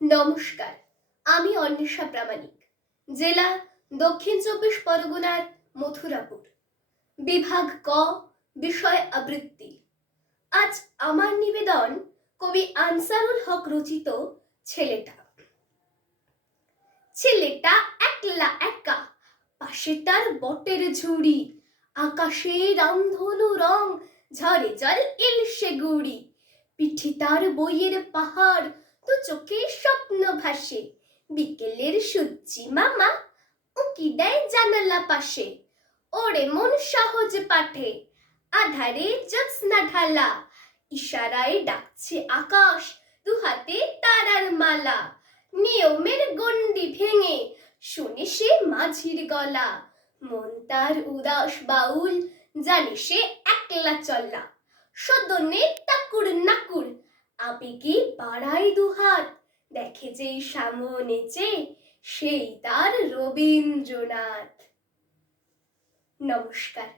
নমস্কার, আমি অন্বেষা প্রামাণিক। জেলা দক্ষিণ চব্বিশ পরগনার মথুরাপুর। বিভাগ ক, বিষয় আবৃত্তি। আজ আমার নিবেদন কবি আনসারুল হক রচিত ছেলেটা। ছেলেটা একলা একা, পাশে তার বটের ঝুড়ি, আকাশে রামধনু রং, ঝরে জল ইলশে গুড়ি। পিঠে তার বইয়ের পাহাড়, দু চোখে স্বপ্ন ভাসে। বিকেলের সূর্যি মামা উঁকি দেয় জানালা পাশে। ওরে মন সহজ পাঠে, আধারে জ্যোৎস্না ঢালা। ইশারায় ডাকছে আকাশ, দু হাতে তারার মালা। নিয়মের গণ্ডি ভেঙে শুনে সে মাঝির গলা। মন তার উদাস বাউল, জানে সে একলা চলা। সদনে তাকুর নাকুর, আবেগে বাড়ায় দুহাত। দেখে যেই সামনে চেয়ে, সেই তার রবীন্দ্রনাথ। নমস্কার।